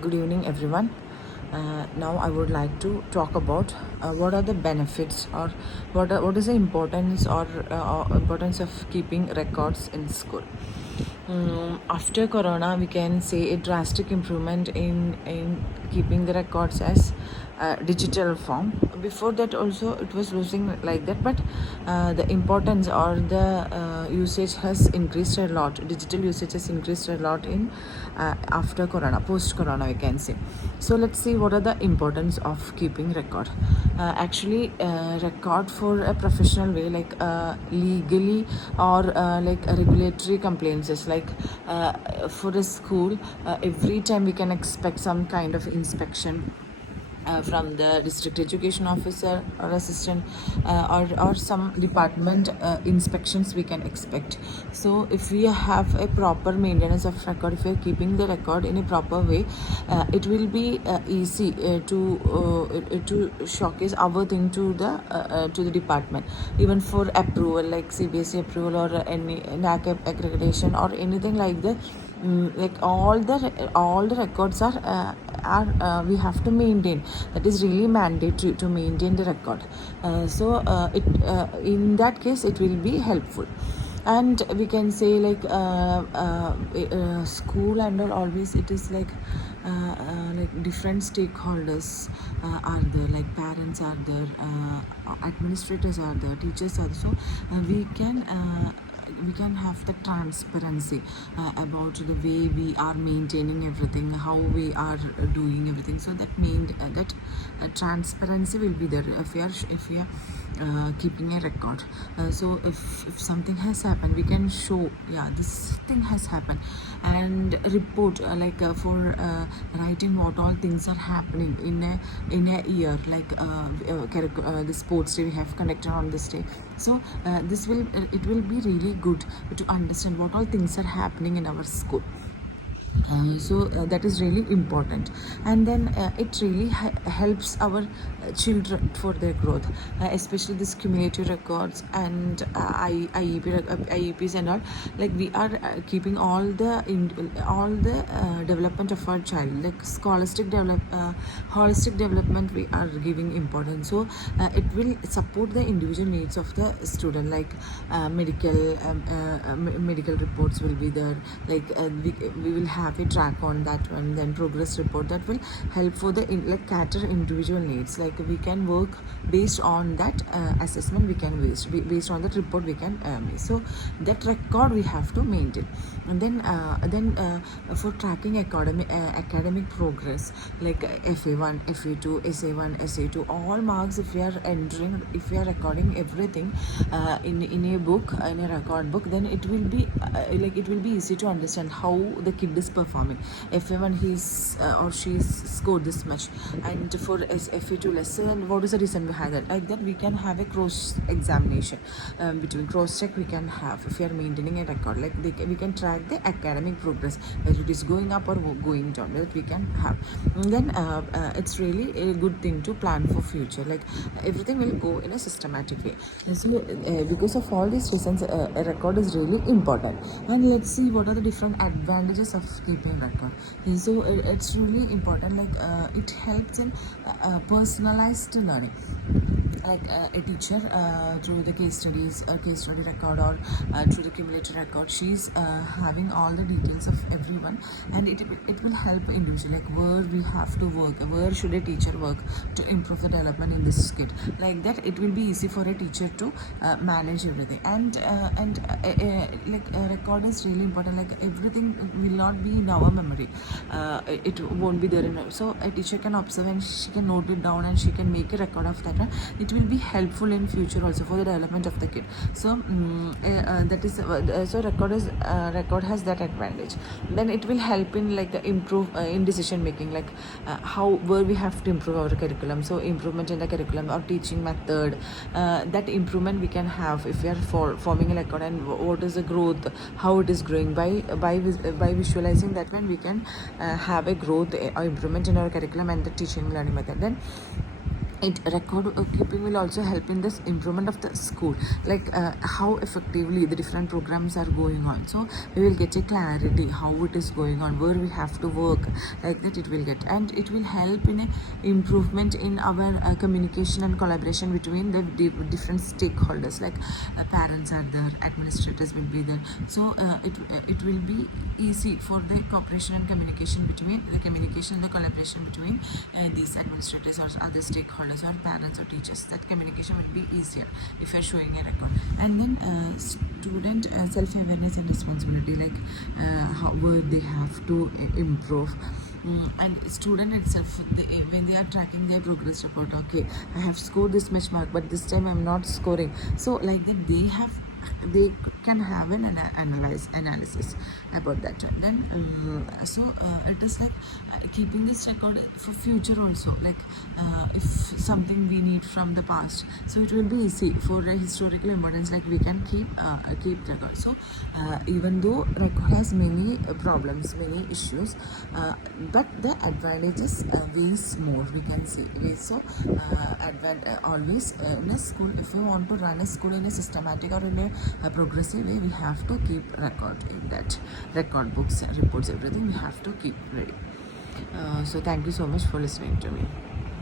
Good evening, everyone. Now, I would like to talk about what are the benefits or what is the importance or importance of keeping records in school. After Corona, we can say a drastic improvement in keeping the records as digital form. Before that, also it was losing like that, but the importance or the usage has increased a lot. Digital usage has increased a lot in after Corona, post Corona, we can say. So let's see what are the importance of keeping record. Actually, record for a professional way, like legally or like regulatory complaints, like for a school, every time we can expect some kind of inspection from the district education officer or assistant, or some department inspections we can expect. So if we have a proper maintenance of record, if we are keeping the record in a proper way, it will be easy to showcase our thing to the department, even for approval, like CBSE approval or any NAC accreditation or anything like that. Like all the records are we have to maintain. That is really mandatory to maintain the record. It in that case it will be helpful. And we can say like school and all, always it is like different stakeholders are there, like parents are there, administrators are there, teachers are there. So we can have the transparency about the way we are maintaining everything, how we are doing everything. So that transparency will be there if we are keeping a record. So if something has happened, we can show, yeah, this thing has happened, and report, writing what all things are happening in a year, like the sports day we have conducted on this day. So it will be really good to understand what all things are happening in our school. That is really important. And then it really helps our children for their growth, especially this cumulative records and IEPs and all. Like we are keeping all the development of our child, like holistic development we are giving importance. So it will support the individual needs of the student, like medical reports will be there, like we will have a track on that one, then progress report that will help for the like cater individual needs. Like we can work based on that assessment, we can based on that report we can so that record we have to maintain. And then for tracking academic progress, like FA1, FA2, SA1, SA2, all marks, if we are entering, if we are recording everything in a book, in a record book, then it will be it will be easy to understand how the kid is performing. FA1, he's or she's scored this much, and for FA2 lesson, and what is the reason behind that. Like that we can have a cross examination, between cross check we can have if we are maintaining a record. Like we can track the academic progress, whether it is going up or going down, that we can have. And then it's really a good thing to plan for future, like everything will go in a systematic way. And so because of all these reasons, a record is really important. And let's see what are the different advantages of keeping record. So it's really important, like it helps in personalized learning. Like a teacher, through the case study record, or through the cumulative record, she's having all the details of everyone, and it will help individual, like where we have to work, where should a teacher work to improve the development in this kid. Like that it will be easy for a teacher to manage everything. And a record is really important, like everything will not be in our memory, it won't be there so a teacher can observe and she can note it down and she can make a record of that one. It will be helpful in future also for the development of the kid. So that is so record has that advantage. Then it will help in like improve in decision making, like how where we have to improve our curriculum. So improvement in the curriculum or teaching method, that improvement we can have if we are forming a record, and what is the growth, how it is growing. By visualizing that one, we can have a growth or improvement in our curriculum and the teaching learning method. Then it record keeping will also help in this improvement of the school, like how effectively the different programs are going on. So we will get a clarity how it is going on, where we have to work, like that it will get, and it will help in a improvement in our communication and collaboration between the different stakeholders, like parents are there, administrators will be there. So it will be easy for the cooperation and communication between the communication and the collaboration between these administrators or other stakeholders or parents or teachers. That communication will be easier if you're showing a record. And then student self-awareness and responsibility, like how where they have to improve. And student itself, when they are tracking their progress report, okay, I have scored this much mark, but this time I'm not scoring. So like that, they can have an analysis about that. Then it is like keeping this record for future also, like if something we need from the past, so it will be easy for a historical importance, like we can keep record. So even though record has many problems, many issues, but the advantages weighs more, we can see weighs. So always in a school, if you want to run a school in a systematic or in a progressive way, we have to keep record in that. Record books, reports, everything we have to keep ready. So thank you so much for listening to me.